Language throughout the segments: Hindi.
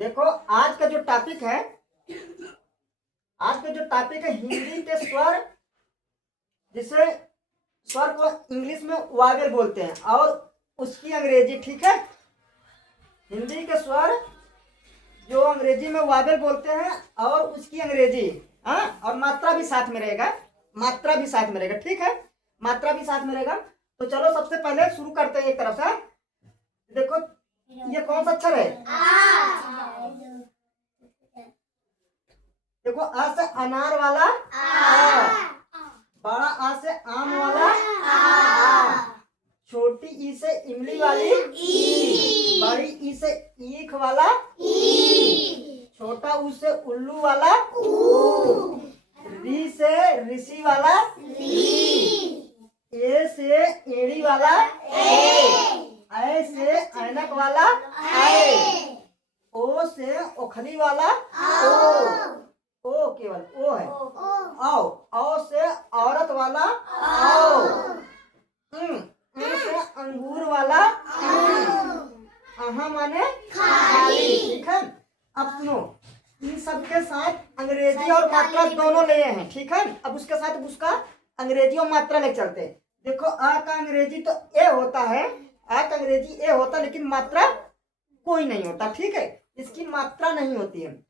देखो आज का जो टॉपिक है, हिंदी के स्वर, जिसे स्वर को इंग्लिश में वावेल बोलते हैं, और उसकी अंग्रेजी, ठीक है। हिंदी के स्वर जो अंग्रेजी में वावेल बोलते हैं और उसकी अंग्रेजी, हाँ, और मात्रा भी साथ में रहेगा, ठीक है, मात्रा भी साथ में रहेगा। तो चलो सबसे पहले शुरू करते हैं एक तरफ से। देखो ये कौन सा अक्षर है? देखो आ से अनार वाला आ, बड़ा आ से आम वाला आ, छोटी ई से इमली वाली ई, बड़ी ई से ईख वाला ई, छोटा ऊ से उल्लू वाला ऊ, री से ऋषि वाला री, ए से एड़ी वाला ए से ऐनक वाला ए, ओ से ओखली वाला ओ केवल ओ है, औ से औरत वाला औ, से अंगूर वाला अहा माने खाली, ठीक है। अब सुनो, इन सब के साथ अंग्रेजी और मात्रा दोनों लिए हैं, ठीक है। अब उसके साथ उसका अंग्रेजी और मात्रा ले चलते हैं। देखो आ का अंग्रेजी तो ए होता है, आ का अंग्रेजी ए होता, लेकिन मात्रा कोई नहीं होता, ठीक है। इसकी मात्रा नहीं होती है।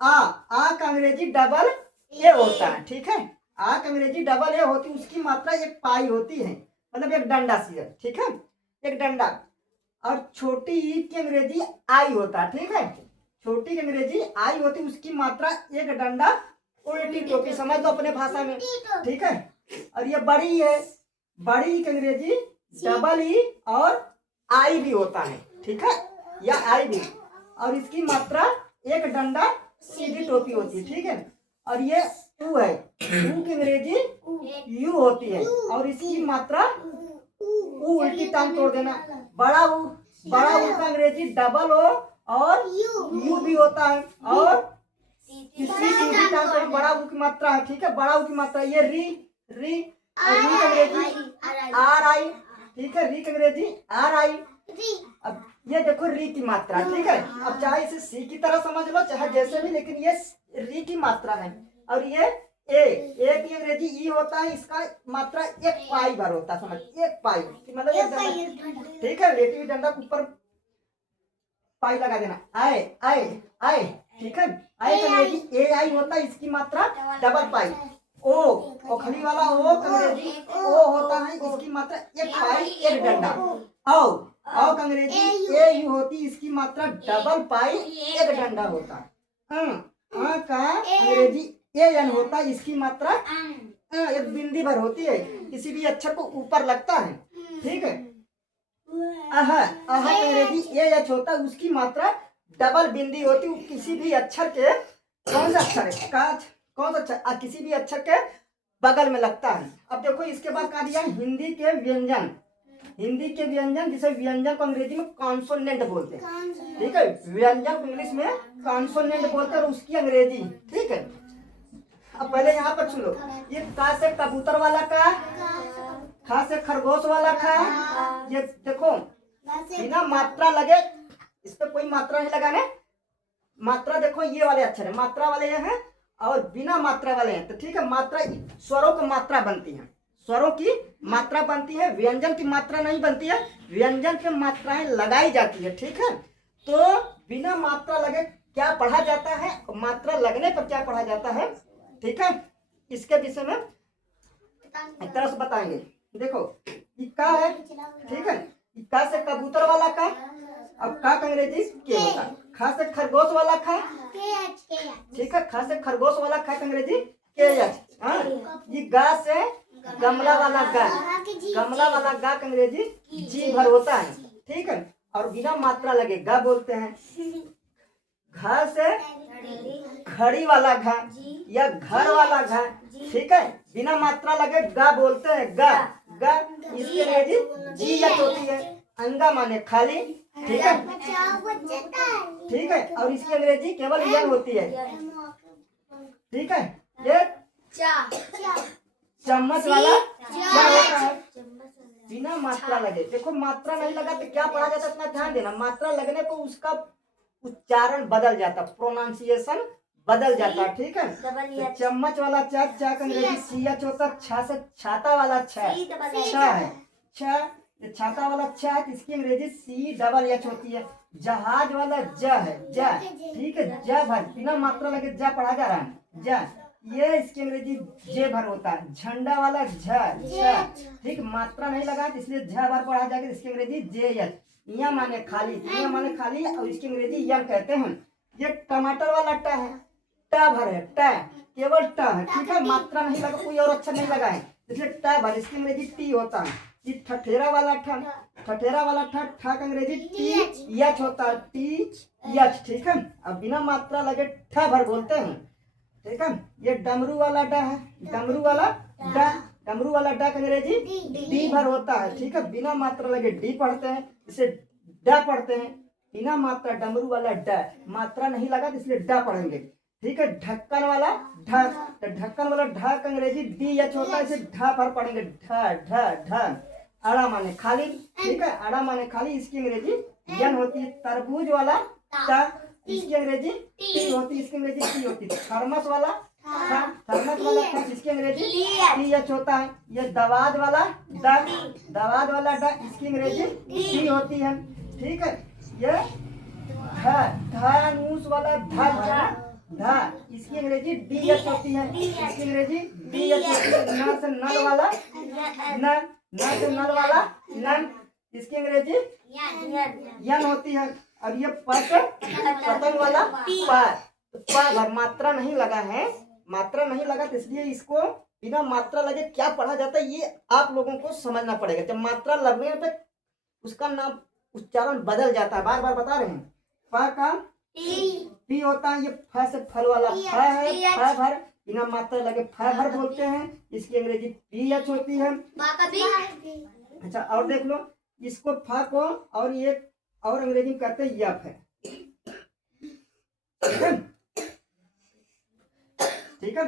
आ का अंग्रेजी डबल ए होता है, ठीक है। आ का अंग्रेजी डबल ए होती है, उसकी मात्रा एक पाई होती है, मतलब एक डंडा सी है, ठीक है, एक डंडा। और छोटी ई की अंग्रेजी आई होता है, ठीक है। छोटी की अंग्रेजी आई होती, उसकी मात्रा एक डंडा उल्टी टोपी, समझ लो अपने भाषा में, ठीक है। और ये बड़ी है, बड़ी की अंग्रेजी डबल ई और आई भी होता है, ठीक है, या आई भी, और इसकी मात्रा एक डंडा सीधी टोपी होती है, ठीक है। और ये ऊ है, ऊ की अंग्रेजी यू होती है, और इसकी मात्रा ऊ उल्टी टांग तोड़ देना, बड़ा ऊ का अंग्रेजी डबल ओ और यू भी होता है, और किसी की टांग तोड़, बड़ा ऊ की मात्रा है, ठीक है, बड़ा ऊ की मात्रा। ये री री की अंग्रेजी आर आई, ठीक है, री की अंग्रेजी आर आई। अब ये देखो री की मात्रा, ठीक है। अब चाहे इसे सी की तरह समझ लो, चाहे जैसे भी, लेकिन ये री की मात्रा है। और ये ए की अंग्रेजी ई होता है, इसका मात्रा एक पाई भर होता है, समझ, एक पाई, मतलब एक डंडा, ठीक है, लेटी हुई डंडा के ऊपर पाई लगा देना, आए आए आए, ठीक है। आई की अंग्रेजी ए आई होता है, इसकी मात्रा डबल पाई। ओ ओखली वाला ओ का अंग्रेजी ओ होता है, इसकी मात्रा एक पाई एक डंडा। औ का अंग्रेजी ए यू होती, इसकी मात्रा डबल पाई एक डंडा होता है। का अंग्रेजी ए एन होता है, इसकी मात्रा एक बिंदी भर होती है, किसी भी अक्षर को ऊपर लगता है, ठीक है। का अंग्रेजी ए एच होता है, उसकी मात्रा डबल बिंदी होती है, किसी भी अक्षर के, कौन सा अक्षर है का, कौन सा अक्षर किसी भी अक्षर के बगल में लगता है। अब देखो इसके बाद कहा दिया हिंदी के व्यंजन, जिसे व्यंजन को अंग्रेजी में कॉन्सोनेंट बोलते हैं, ठीक है, व्यंजन को इंग्लिश में कॉन्सोनेंट बोलते हैं, और उसकी अंग्रेजी, ठीक है। अब पहले यहाँ पर सुन लो, ये का से कबूतर वाला का, खा से खरगोश वाला खा, ये देखो बिना मात्रा लगे, इस पे कोई मात्रा नहीं लगाने, मात्रा देखो ये वाले अक्षर है, मात्रा वाले ये हैं, और बिना मात्रा वाले हैं, तो ठीक है। मात्रा स्वरों की मात्रा बनती है, स्वरों की मात्रा बनती है, व्यंजन की मात्रा नहीं बनती है, व्यंजन पे मात्राएं लगाई जाती है, ठीक है। तो बिना मात्रा लगे क्या पढ़ा जाता है, और मात्रा लगने पर क्या पढ़ा जाता है, ठीक है, इसके विषय में एक तरह से बताएंगे। देखो का है, ठीक है, का से कबूतर वाला का, अब का अंग्रेजी के होता है। खा से खरगोश वाला खा, ठीक है, खा से खरगोश वाला खा अंग्रेजी के एच। ये गा से गमला वाला गा, गा अंग्रेजी जी भर होता है, ठीक है, और बिना मात्रा लगे गा बोलते हैं। घा से घड़ी वाला घा या घर वाला घा, ठीक है, बिना मात्रा लगे गा बोलते हैं, गा गा, इसकी अंग्रेजी जी एच होती है। अंगा माने खाली, ठीक है, ठीक है, और इसकी अंग्रेजी केवल यन होती है, ठीक है। ये चम्मच वाला क्या होता है, बिना मात्रा लगे। देखो मात्रा नहीं लगा तो क्या पढ़ा जाता है, इतना ध्यान देना, मात्रा लगने को उसका उच्चारण बदल जाता, प्रोनाउंसिएशन बदल जाता, ठीक है। तो चम्मच वाला चा, चा का अंग्रेजी ch होता, छा से छाता वाला छा है, छा छाता वाला छा है, इसकी अंग्रेजी CH होती है। जहाज वाला ज है, जा, ठीक है, जा भर बिना मात्रा लगे जा पढ़ा जा रहा है, जा, ये इसकी अंग्रेजी जे भर होता है। झंडा वाला झ, ठीक, मात्रा नहीं लगा इसलिए झ भर पढ़ा जाएगा, इसकी अंग्रेजी JH। या माने खाली, या माने खाली, और इसकी अंग्रेजी यम कहते हैं। ये टमाटर वाला ट है, ट भर है, ट केवल ट है, ठीक है, मात्रा नहीं लगा, कोई और अक्षर नहीं लगा है, इसलिए ट भर, इसकी अंग्रेजी टी होता है। ये ठठेरा वाला ठ, ठठेरा वाला ठ, ठ का अंग्रेजी TH होता है, TH, ठीक है। अब बिना मात्रा लगे ठ भर बोलते हैं, ठीक है। ये डमरू वाला ड है, डमरू वाला ड, डमरू वाला ड का अंग्रेजी डी भर होता है, ठीक है, बिना मात्रा लगे डी पढ़ते हैं, इसे ड पढ़ते हैं, बिना मात्रा डमरू वाला ड, मात्रा नहीं लगा तो इसलिए ड पढ़ेंगे, ठीक है। ढक्कन वाला ढ, तो ढक्कन वाला ढ का अंग्रेजी DH होता है, इसे ढ पर पढ़ेंगे, ढ ढ ढ। अड़ा माने खाली, ठीक है, अड़ा माने खाली, इसकी अंग्रेजी यन होती है। तरबूज वाला ता, इसकी अंग्रेजी टी होती है, इसकी अंग्रेजी टी होती है। थर्मस वाला था, थर्मस वाला था, इसकी अंग्रेजी TH होता है। ये दवाद वाला ड, दवाद वाला ड, इसकी अंग्रेजी टी होती है, ठीक है। ये धनुष वाला ध, धा, इसकी अंग्रेजी DH होती है, इसकी अंग्रेजी DH होती है। न से नल वाला न, न से नल वाला नन, इसकी अंग्रेजी यन होती है। और ये पतंग वाला प, मात्रा नहीं लगा है, मात्रा नहीं लगा तो इसलिए इसको बिना मात्रा लगे क्या पढ़ा जाता है ये आप लोगों को समझना पड़ेगा। जब मात्रा लगने पे उसका नाम उच्चारण बदल जाता है, बार बार बता रहे हैं। प का पी होता है, ये फ से फल वाला फ है, फ भर बिना मात्रा लगे फ भर बोलते हैं, इसकी अंग्रेजी PH होती है। अच्छा और देख लो, इसको फ को और ये और अंग्रेजी में कहते हैं यफ है, ठीक है।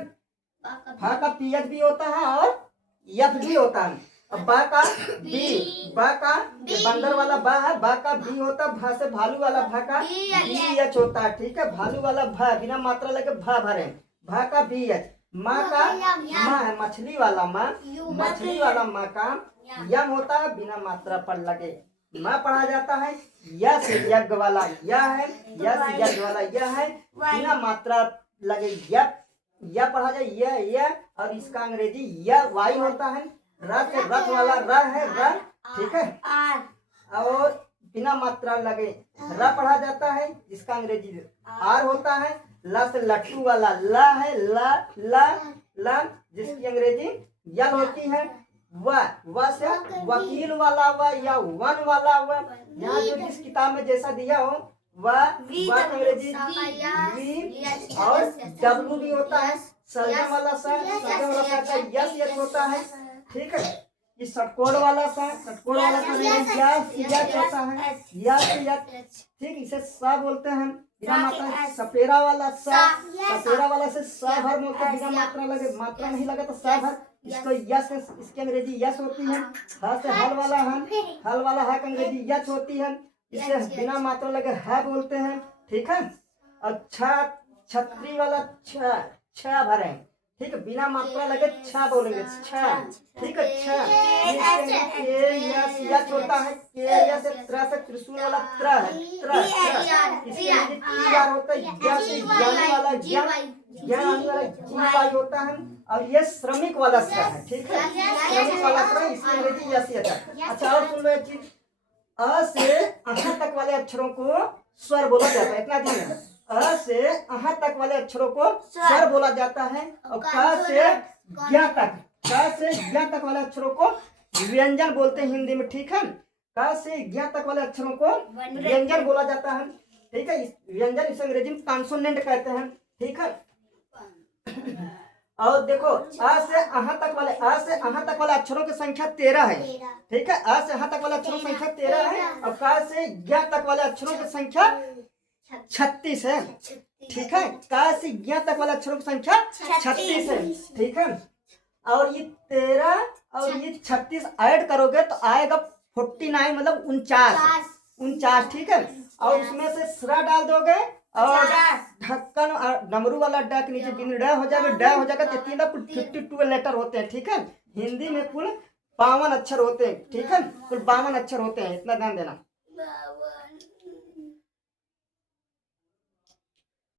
फ का PH भी होता है और यफ भी होता है। अब बा का बी, बा का बंदर वाला बा है, बा का बी होता है, भा से भालू वाला भा का BH होता है, ठीक है। भालू वाला भा बिना मात्रा लगे भा भरे, भा का BH। माँ का माँ है, मछली वाला माँ, मछली वाला माँ का यम होता है, बिना मात्रा पर लगे माँ पढ़ा जाता है। यस यज्ञ वाला यह है, यस यज्ञ वाला यह है, बिना मात्रा लगे यह पढ़ा जाए, यह, और इसका अंग्रेजी यह वाई होता है। रथ, रथ वाला र है, र, ठीक है, और बिना मात्रा लगे र पढ़ा जाता है, इसका अंग्रेजी आर होता है। ल से लट्टू वाला ल है, ल, जिसकी अंग्रेजी यल होती है। व से वकील वाला व या वन वाला व, यहाँ जो जिस किताब में जैसा दिया हो वह अंग्रेजी वी, और डब्लू भी होता है। सलने वाला सा यस होता है, ठीक है। ये षटकोण वाला सा यस होता है, यस, ठीक, इसे स बोलते हैं बिना मात्रा। सपेरा वाला सा, सपेरा वाला से स भर बोलते हैं, बिना मात्रा लगे, मात्रा नहीं लगा तो स भर, इसको यस, इसकी अंग्रेजी यस होती है। ह से हल वाला है, हल वाला है अंग्रेजी यस होती है, इसे बिना मात्रा लगे है बोलते हैं, ठीक है। और छतरी वाला छ भरे, ठीक है, बिना मात्रा लगे छ बोलेंगे, छ, ठीक है, छ। यस होता है, के से त्रिशूल वाला त्र है, त्र, इसके आर होता है, यस ज्ञानी वाला ज्ञानी वाला जी होता है। और ये श्रमिक वाला स है, ठीक है, श्रमिक वाला स, इसकी अंग्रेजी यस है। अच्छा और सुन लो एक चीज, अ से अहाँ तक वाले अक्षरों को स्वर बोला जाता है, इतना ध्यान है। अ से अहाँ तक वाले अक्षरों को स्वर बोला जाता है, और क से ज्ञ तक, क से ज्ञ तक वाले अक्षरों को व्यंजन बोलते हैं हिंदी में, ठीक है। क से ज्ञ तक वाले अक्षरों को व्यंजन बोला जाता है, ठीक है। व्यंजन इसे अंग्रेजी में कॉन्सोनेंट कहते हैं, ठीक है। और देखो अ से अहाँ तक वाले अक्षरों की संख्या 13 है, ठीक है। अ से अहाँ तक वाले अक्षरों की संख्या 13 है, और क से ज्ञ तक वाले अक्षरों की संख्या 36 है, ठीक है। क से ज्ञ तक वाले अक्षरों की संख्या 36 है, ठीक है। और ये 13 और ये 36 ऐड करोगे तो आएगा 49, मतलब 49, ठीक है। और उसमें से स्रा डाल दोगे और ढक्कन डमरू वाला ड के नीचे बिन ड हो जाएगा, ड हो जाएगा तो 52 लेटर होते हैं। ठीक है, हिंदी में कुल 52 अक्षर होते हैं। ठीक है, कुल 52 अक्षर होते हैं, इतना ध्यान देना।